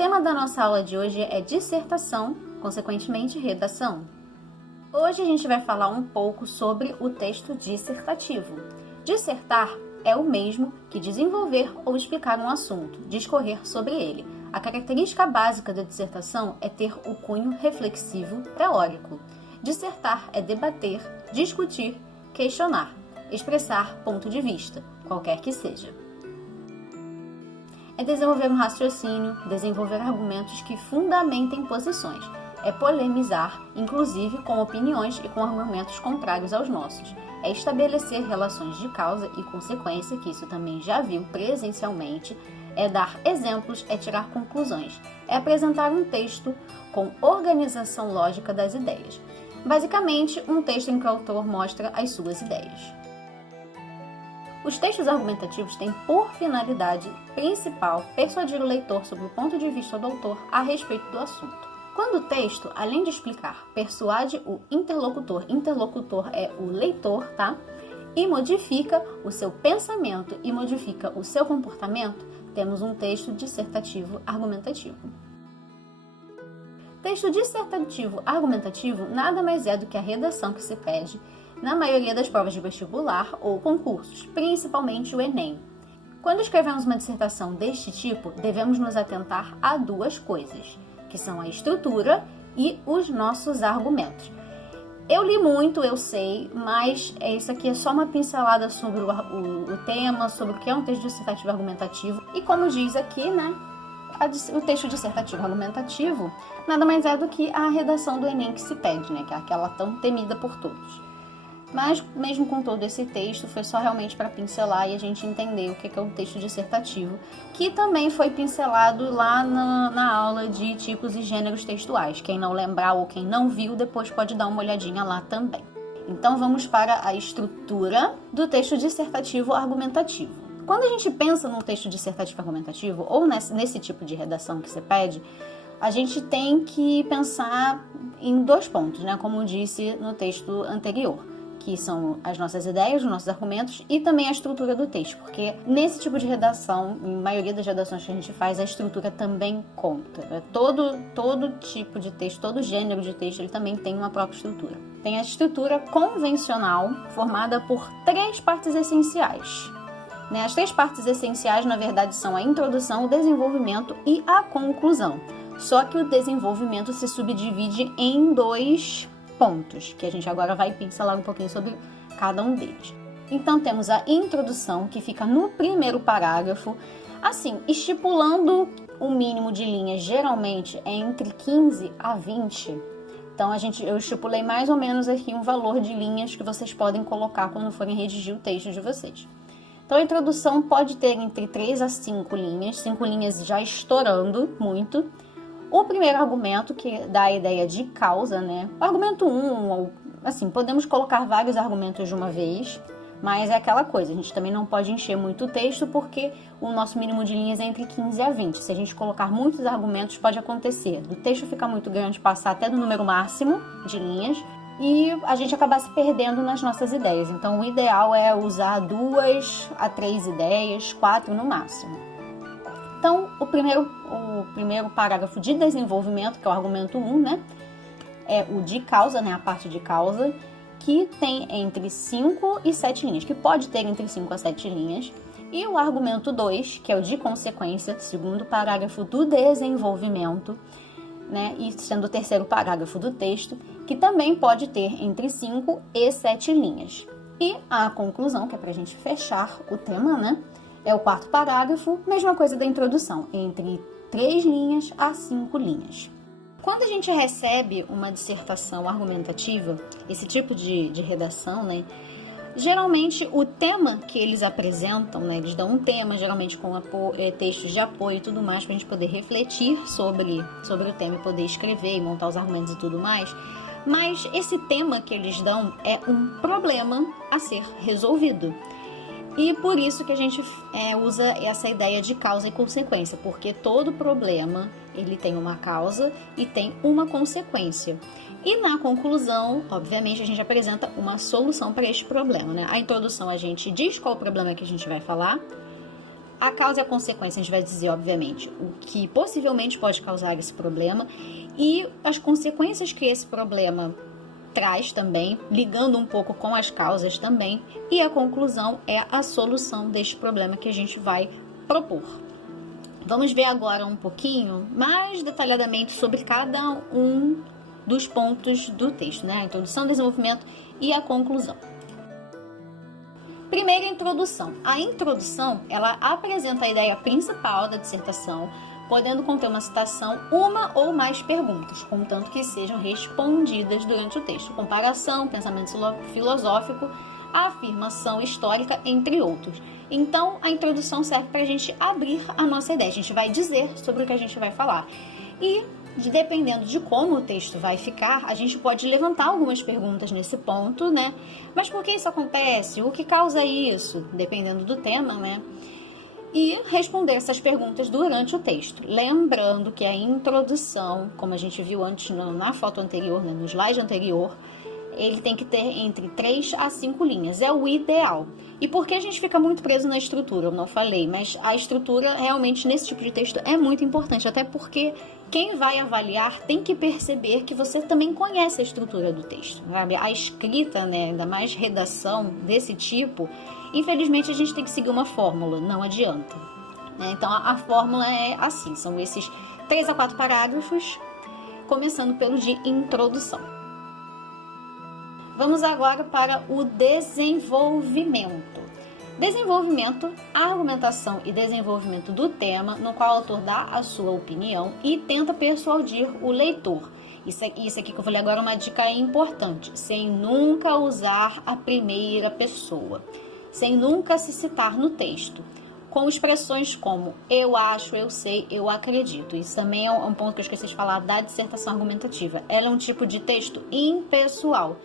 tema da nossa aula de hoje é dissertação, consequentemente redação. Hoje a gente vai falar um pouco sobre o texto dissertativo. Dissertar é o mesmo que desenvolver ou explicar um assunto, discorrer sobre ele. A característica básica da dissertação é ter o cunho reflexivo teórico. Dissertar é debater, discutir, questionar, expressar ponto de vista, qualquer que seja. É desenvolver um raciocínio, desenvolver argumentos que fundamentem posições. É polemizar, inclusive com opiniões e com argumentos contrários aos nossos. É estabelecer relações de causa e consequência, que isso também já viu presencialmente. É dar exemplos, é tirar conclusões. É apresentar um texto com organização lógica das ideias. Basicamente, um texto em que o autor mostra as suas ideias. Os textos argumentativos têm por finalidade principal persuadir o leitor sobre o ponto de vista do autor a respeito do assunto. Quando o texto, além de explicar, persuade o interlocutor é o leitor, tá? E modifica o seu pensamento e modifica o seu comportamento, temos um texto dissertativo argumentativo. Texto dissertativo argumentativo nada mais é do que a redação que se pede na maioria das provas de vestibular ou concursos, principalmente o Enem. Quando escrevemos uma dissertação deste tipo, devemos nos atentar a duas coisas, que são a estrutura e os nossos argumentos. Eu li muito, eu sei, mas isso aqui é só uma pincelada sobre o tema, sobre o que é um texto dissertativo argumentativo. E como diz aqui, né, o texto dissertativo argumentativo nada mais é do que a redação do Enem que se pede, né, que é aquela tão temida por todos. Mas, mesmo com todo esse texto, foi só realmente para pincelar e a gente entender o que é um texto dissertativo, que também foi pincelado lá na aula de tipos e gêneros textuais. Quem não lembrar ou quem não viu, depois pode dar uma olhadinha lá também. Então, vamos para a estrutura do texto dissertativo argumentativo. Quando a gente pensa num texto dissertativo argumentativo, ou nesse tipo de redação que você pede, a gente tem que pensar em dois pontos, né? Como eu disse no texto anterior, que são as nossas ideias, os nossos argumentos e também a estrutura do texto, porque nesse tipo de redação, em maioria das redações que a gente faz, a estrutura também conta. Todo tipo de texto, todo gênero de texto, ele também tem uma própria estrutura. Tem a estrutura convencional, formada por três partes essenciais. As três partes essenciais, na verdade, são a introdução, o desenvolvimento e a conclusão. Só que o desenvolvimento se subdivide em dois pontos, que a gente agora vai pincelar um pouquinho sobre cada um deles. Então, temos a introdução, que fica no primeiro parágrafo, assim, estipulando o mínimo de linhas, geralmente é entre 15 a 20. Então, eu estipulei mais ou menos aqui um valor de linhas que vocês podem colocar quando forem redigir o texto de vocês. Então, a introdução pode ter entre 3 a 5 linhas, 5 linhas já estourando muito. O primeiro argumento, que dá a ideia de causa, né? O argumento 1, assim, podemos colocar vários argumentos de uma vez, mas é aquela coisa, a gente também não pode encher muito o texto, porque o nosso mínimo de linhas é entre 15 a 20. Se a gente colocar muitos argumentos, pode acontecer do texto ficar muito grande, passar até do número máximo de linhas, e a gente acabar se perdendo nas nossas ideias. Então, o ideal é usar 2 a 3 ideias, 4 no máximo. Então, o primeiro parágrafo de desenvolvimento, que é o argumento 1, né? É o de causa, né? A parte de causa, que tem entre 5 e 7 linhas, que pode ter entre 5 a 7 linhas. E o argumento 2, que é o de consequência, segundo parágrafo do desenvolvimento, né? E sendo o terceiro parágrafo do texto, que também pode ter entre 5 e 7 linhas. E a conclusão, que é pra gente fechar o tema, né? É o quarto parágrafo, mesma coisa da introdução, entre 3 linhas a 5 linhas. Quando a gente recebe uma dissertação argumentativa, esse tipo de redação, né, geralmente o tema que eles apresentam, né, eles dão um tema, geralmente com textos de apoio e tudo mais, para a gente poder refletir sobre o tema e poder escrever e montar os argumentos e tudo mais. Mas esse tema que eles dão é um problema a ser resolvido. E por isso que a gente usa essa ideia de causa e consequência, porque todo problema ele tem uma causa e tem uma consequência. E na conclusão, obviamente, a gente apresenta uma solução para este problema, né? A introdução a gente diz qual o problema que a gente vai falar, A causa e a consequência, a gente vai dizer, obviamente, o que possivelmente pode causar esse problema e as consequências que esse problema traz também, ligando um pouco com as causas também. E a conclusão é a solução deste problema que a gente vai propor. Vamos ver agora um pouquinho mais detalhadamente sobre cada um dos pontos do texto, né? A introdução, desenvolvimento e a conclusão. Primeiro, a introdução. A introdução, ela apresenta a ideia principal da dissertação, podendo conter uma citação, uma ou mais perguntas, contanto que sejam respondidas durante o texto. Comparação, pensamento filosófico, afirmação histórica, entre outros. Então, a introdução serve para a gente abrir a nossa ideia. A gente vai dizer sobre o que a gente vai falar. E, dependendo de como o texto vai ficar, a gente pode levantar algumas perguntas nesse ponto, né? Mas por que isso acontece? O que causa isso? Dependendo do tema, né? E responder essas perguntas durante o texto. Lembrando que a introdução, como a gente viu antes na foto anterior, né, no slide anterior, ele tem que ter entre 3 a 5 linhas, é o ideal. E por que a gente fica muito preso na estrutura? Eu não falei, mas a estrutura realmente nesse tipo de texto é muito importante, até porque quem vai avaliar tem que perceber que você também conhece a estrutura do texto, sabe? A escrita, né, ainda mais redação desse tipo, infelizmente a gente tem que seguir uma fórmula, não adianta. Então a fórmula é assim, são esses 3 a 4 parágrafos, começando pelo de introdução. Vamos agora para o desenvolvimento. Desenvolvimento, argumentação e desenvolvimento do tema, no qual o autor dá a sua opinião e tenta persuadir o leitor. Isso aqui que eu falei agora é uma dica importante, sem nunca usar a primeira pessoa, sem nunca se citar no texto, com expressões como eu acho, eu sei, eu acredito. Isso também é um ponto que eu esqueci de falar da dissertação argumentativa. Ela é um tipo de texto impessoal.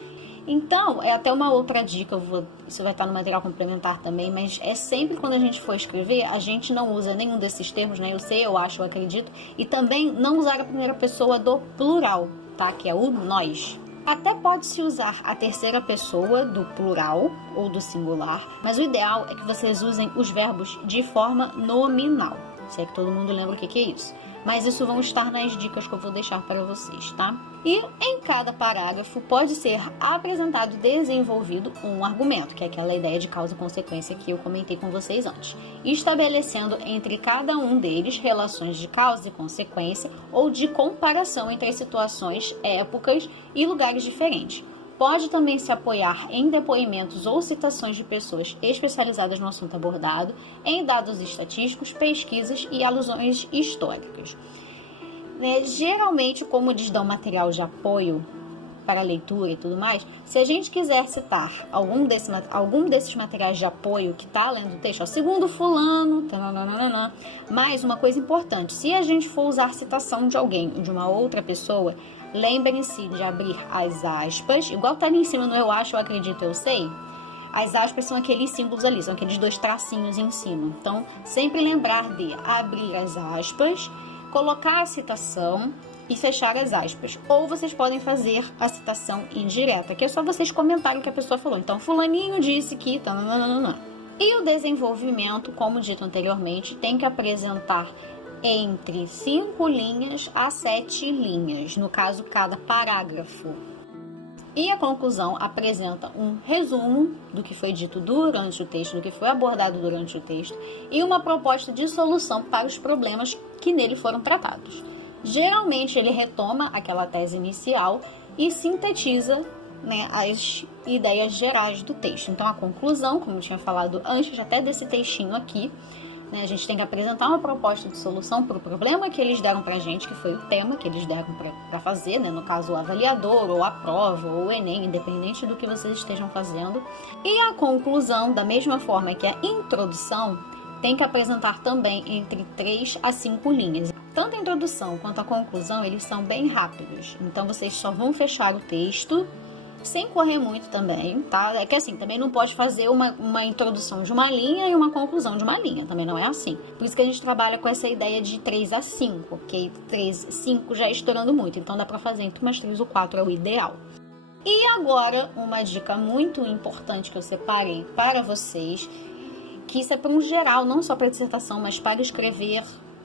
Então, é até uma outra dica, isso vai estar no material complementar também, mas é sempre quando a gente for escrever, a gente não usa nenhum desses termos, né? Eu sei, eu acho, eu acredito, e também não usar a primeira pessoa do plural, tá? Que é o nós. Até pode-se usar a terceira pessoa do plural ou do singular, mas o ideal é que vocês usem os verbos de forma nominal. Se é que todo mundo lembra o que é isso. Mas isso vão estar nas dicas que eu vou deixar para vocês, tá? E em cada parágrafo pode ser apresentado e desenvolvido um argumento, que é aquela ideia de causa e consequência que eu comentei com vocês antes, estabelecendo entre cada um deles relações de causa e consequência ou de comparação entre as situações, épocas e lugares diferentes. Pode também se apoiar em depoimentos ou citações de pessoas especializadas no assunto abordado, em dados estatísticos, pesquisas e alusões históricas. Geralmente, como eles dão material de apoio para leitura e tudo mais, se a gente quiser citar algum desses materiais de apoio que está lendo o texto, segundo fulano, mais uma coisa importante, se a gente for usar citação de alguém, de uma outra pessoa, lembrem-se de abrir as aspas, igual está ali em cima no eu acho, eu acredito, eu sei. As aspas são aqueles símbolos ali, são aqueles 2 tracinhos em cima. Então, sempre lembrar de abrir as aspas, colocar a citação e fechar as aspas. Ou vocês podem fazer a citação indireta, que é só vocês comentarem o que a pessoa falou. Então, fulaninho disse que... E o desenvolvimento, como dito anteriormente, tem que apresentar entre 5 linhas a 7 linhas, no caso, cada parágrafo. E a conclusão apresenta um resumo do que foi dito durante o texto, do que foi abordado durante o texto, e uma proposta de solução para os problemas que nele foram tratados. Geralmente, ele retoma aquela tese inicial e sintetiza, né, as ideias gerais do texto. Então, a conclusão, como eu tinha falado antes, até desse textinho aqui, a gente tem que apresentar uma proposta de solução para o problema que eles deram para a gente, que foi o tema que eles deram para fazer, né? No caso, o avaliador, ou a prova, ou o Enem, independente do que vocês estejam fazendo. E a conclusão, da mesma forma que a introdução, tem que apresentar também entre 3 a 5 linhas. Tanto a introdução quanto a conclusão, eles são bem rápidos. Então, vocês só vão fechar o texto sem correr muito também, tá? É que assim, também não pode fazer uma introdução de uma linha e uma conclusão de uma linha, também não é assim. Por isso que a gente trabalha com essa ideia de 3 a 5, ok? 3, 5 já é estourando muito, então dá pra fazer entre umas 3 ou 4 é o ideal. E agora, uma dica muito importante que eu separei para vocês, que isso é para um geral, não só para dissertação, mas para escrever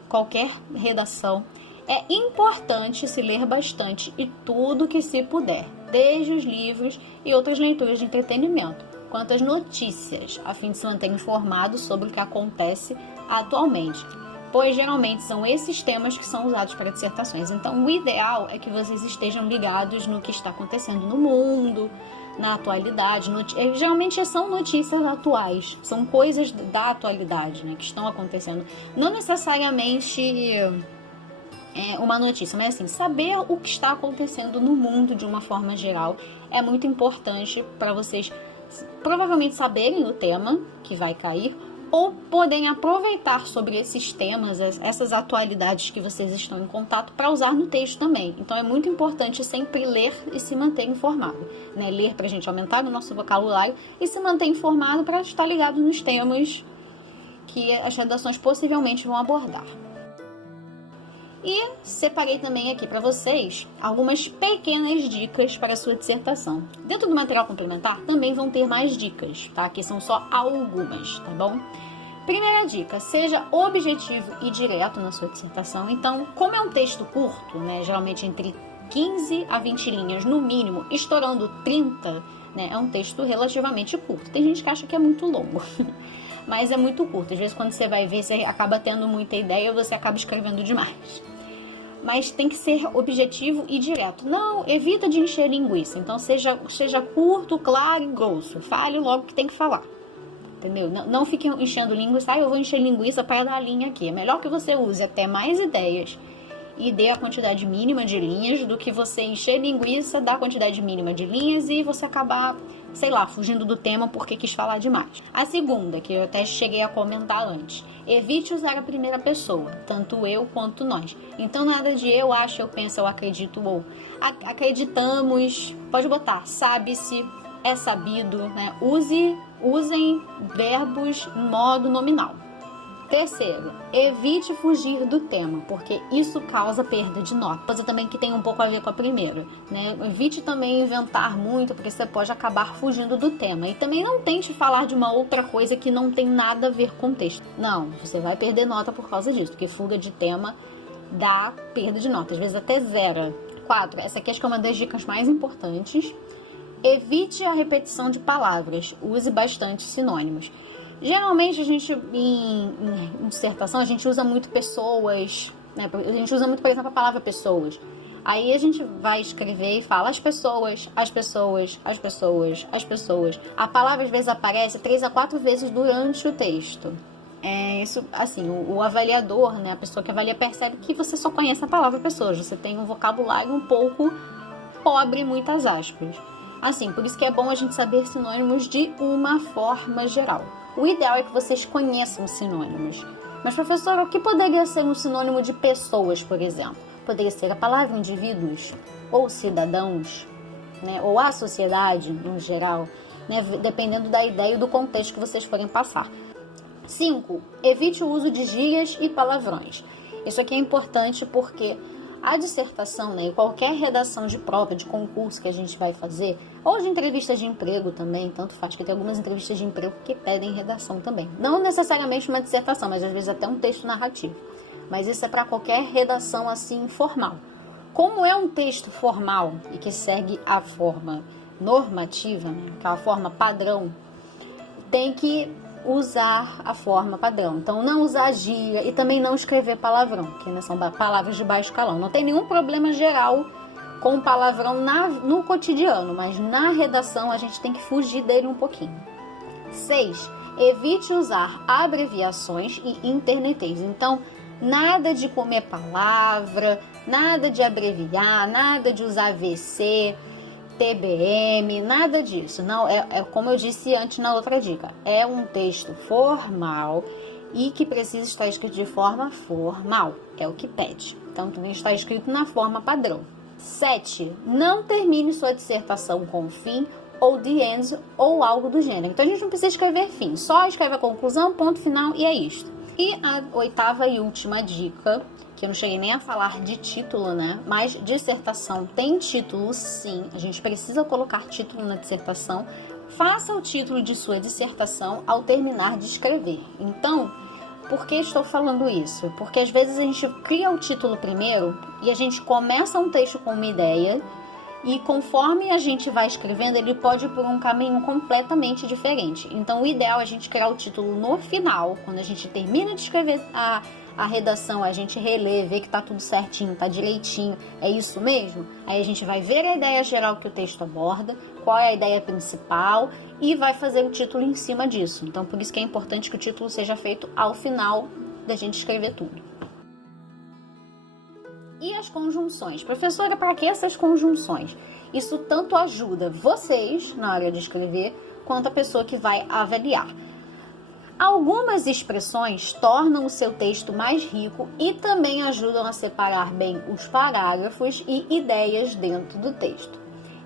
qualquer redação. É importante se ler bastante e tudo que se puder, desde os livros e outras leituras de entretenimento, quanto às notícias, a fim de se manter informado sobre o que acontece atualmente, pois geralmente são esses temas que são usados para dissertações. Então, o ideal é que vocês estejam ligados no que está acontecendo no mundo, na atualidade. Geralmente são notícias atuais, são coisas da atualidade, né, que estão acontecendo. Não necessariamente uma notícia, mas assim, saber o que está acontecendo no mundo de uma forma geral é muito importante para vocês provavelmente saberem o tema que vai cair ou poderem aproveitar sobre esses temas, essas atualidades que vocês estão em contato para usar no texto também. Então é muito importante sempre ler e se manter informado, né? Ler para a gente aumentar o nosso vocabulário e se manter informado para estar ligado nos temas que as redações possivelmente vão abordar. E separei também aqui para vocês algumas pequenas dicas para a sua dissertação. Dentro do material complementar também vão ter mais dicas, tá? Aqui são só algumas, tá bom? Primeira dica, seja objetivo e direto na sua dissertação. Então, como é um texto curto, né, geralmente entre 15 a 20 linhas no mínimo, estourando 30, né, é um texto relativamente curto. Tem gente que acha que é muito longo, mas é muito curto. Às vezes, quando você vai ver, você acaba tendo muita ideia e você acaba escrevendo demais. Mas tem que ser objetivo e direto. Não, evita de encher linguiça. Então, seja curto, claro e grosso. Fale logo o que tem que falar. Entendeu? Não fique enchendo linguiça. Eu vou encher linguiça para dar a linha aqui. É melhor que você use até mais ideias e dê a quantidade mínima de linhas do que você encher linguiça, dar a quantidade mínima de linhas e você acabar, sei lá, fugindo do tema porque quis falar demais. A segunda, que eu até cheguei a comentar antes, evite usar a primeira pessoa, tanto eu quanto nós. Então nada de eu acho, eu penso, eu acredito ou acreditamos, pode botar, sabe-se, é sabido, né? Usem verbos em modo nominal. Terceiro, evite fugir do tema, porque isso causa perda de nota. Coisa também que tem um pouco a ver com a primeira, né? Evite também inventar muito, porque você pode acabar fugindo do tema. E também não tente falar de uma outra coisa que não tem nada a ver com o texto. Não, você vai perder nota por causa disso, porque fuga de tema dá perda de nota, às vezes até 0. 4, essa aqui acho que é uma das dicas mais importantes. Evite a repetição de palavras, use bastante sinônimos. Geralmente a gente, em dissertação, a gente usa muito pessoas, né? A gente usa muito, por exemplo, a palavra pessoas. Aí a gente vai escrever e fala as pessoas, as pessoas, as pessoas, as pessoas. A palavra às vezes aparece 3 a 4 vezes durante o texto. Isso, assim, o avaliador, né? A pessoa que avalia percebe que você só conhece a palavra pessoas. Você tem um vocabulário um pouco pobre, muitas aspas. Assim, por isso que é bom a gente saber sinônimos de uma forma geral. O ideal é que vocês conheçam sinônimos. Mas, professor, o que poderia ser um sinônimo de pessoas, por exemplo? Poderia ser a palavra indivíduos, ou cidadãos, né? Ou a sociedade, no geral, né? Dependendo da ideia e do contexto que vocês forem passar. 5. Evite o uso de gírias e palavrões. Isso aqui é importante porque a dissertação, né, qualquer redação de prova, de concurso que a gente vai fazer, ou de entrevistas de emprego também, tanto faz, que tem algumas entrevistas de emprego que pedem redação também. Não necessariamente uma dissertação, mas às vezes até um texto narrativo. Mas isso é para qualquer redação assim formal. Como é um texto formal e que segue a forma normativa, né, aquela forma padrão, tem que usar a forma padrão. Então, não usar gíria e também não escrever palavrão, que são palavras de baixo calão. Não tem nenhum problema geral com palavrão no cotidiano, mas na redação a gente tem que fugir dele um pouquinho. 6. Evite usar abreviações e internetês. Então, nada de comer palavra, nada de abreviar, nada de usar VC, TBM, nada disso. Não, é como eu disse antes na outra dica. É um texto formal e que precisa estar escrito de forma formal. É o que pede. Então, também está escrito na forma padrão. 7. Não termine sua dissertação com fim ou the end ou algo do gênero. Então, a gente não precisa escrever fim. Só escreve a conclusão, ponto final e é isto. E a 8ª e última dica, que eu não cheguei nem a falar de título, né? Mas dissertação tem título, sim. A gente precisa colocar título na dissertação Faça o título de sua dissertação ao terminar de escrever. Então, por que estou falando isso? Porque às vezes a gente cria o título primeiro e a gente começa um texto com uma ideia e conforme a gente vai escrevendo, ele pode ir por um caminho completamente diferente. Então, o ideal é a gente criar o título no final, quando a gente termina de escrever a redação, a gente relê, vê que tá tudo certinho, tá direitinho, é isso mesmo? Aí a gente vai ver a ideia geral que o texto aborda, qual é a ideia principal e vai fazer o título em cima disso. Então, por isso que é importante que o título seja feito ao final da gente escrever tudo. E as conjunções? Professora, para que essas conjunções? Isso tanto ajuda vocês na hora de escrever, quanto a pessoa que vai avaliar. Algumas expressões tornam o seu texto mais rico e também ajudam a separar bem os parágrafos e ideias dentro do texto.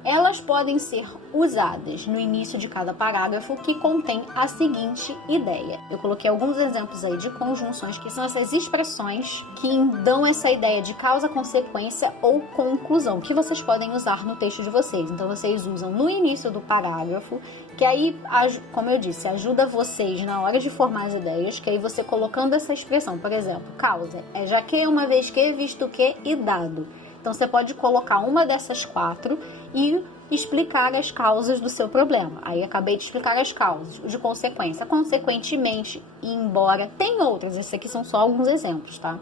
Elas podem ser usadas no início de cada parágrafo que contém a seguinte ideia. Eu coloquei alguns exemplos aí de conjunções, que são essas expressões que dão essa ideia de causa, consequência ou conclusão, que vocês podem usar no texto de vocês. Então, vocês usam no início do parágrafo, que aí, como eu disse, ajuda vocês na hora de formar as ideias, que aí você colocando essa expressão, por exemplo, causa, é já que, uma vez que, visto que e dado. Então, você pode colocar uma dessas 4 e explicar as causas do seu problema. Aí, acabei de explicar as causas. De consequência, consequentemente, e embora... Tem outras, esses aqui são só alguns exemplos, tá?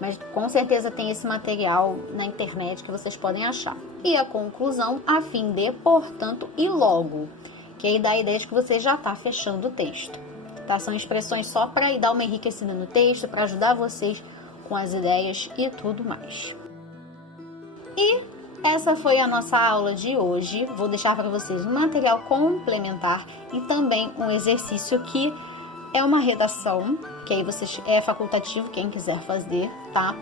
Mas, com certeza, tem esse material na internet que vocês podem achar. E a conclusão, a fim de, portanto e logo. Que aí dá a ideia de que você já está fechando o texto. Tá? São expressões só para dar uma enriquecida no texto, para ajudar vocês com as ideias e tudo mais. E essa foi a nossa aula de hoje. Vou deixar para vocês um material complementar e também um exercício que é uma redação, que aí vocês, é facultativo, quem quiser fazer, tá?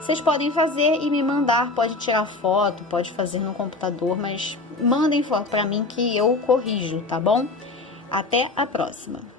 Vocês podem fazer e me mandar, pode tirar foto, pode fazer no computador, mas mandem foto para mim que eu corrijo, tá bom? Até a próxima!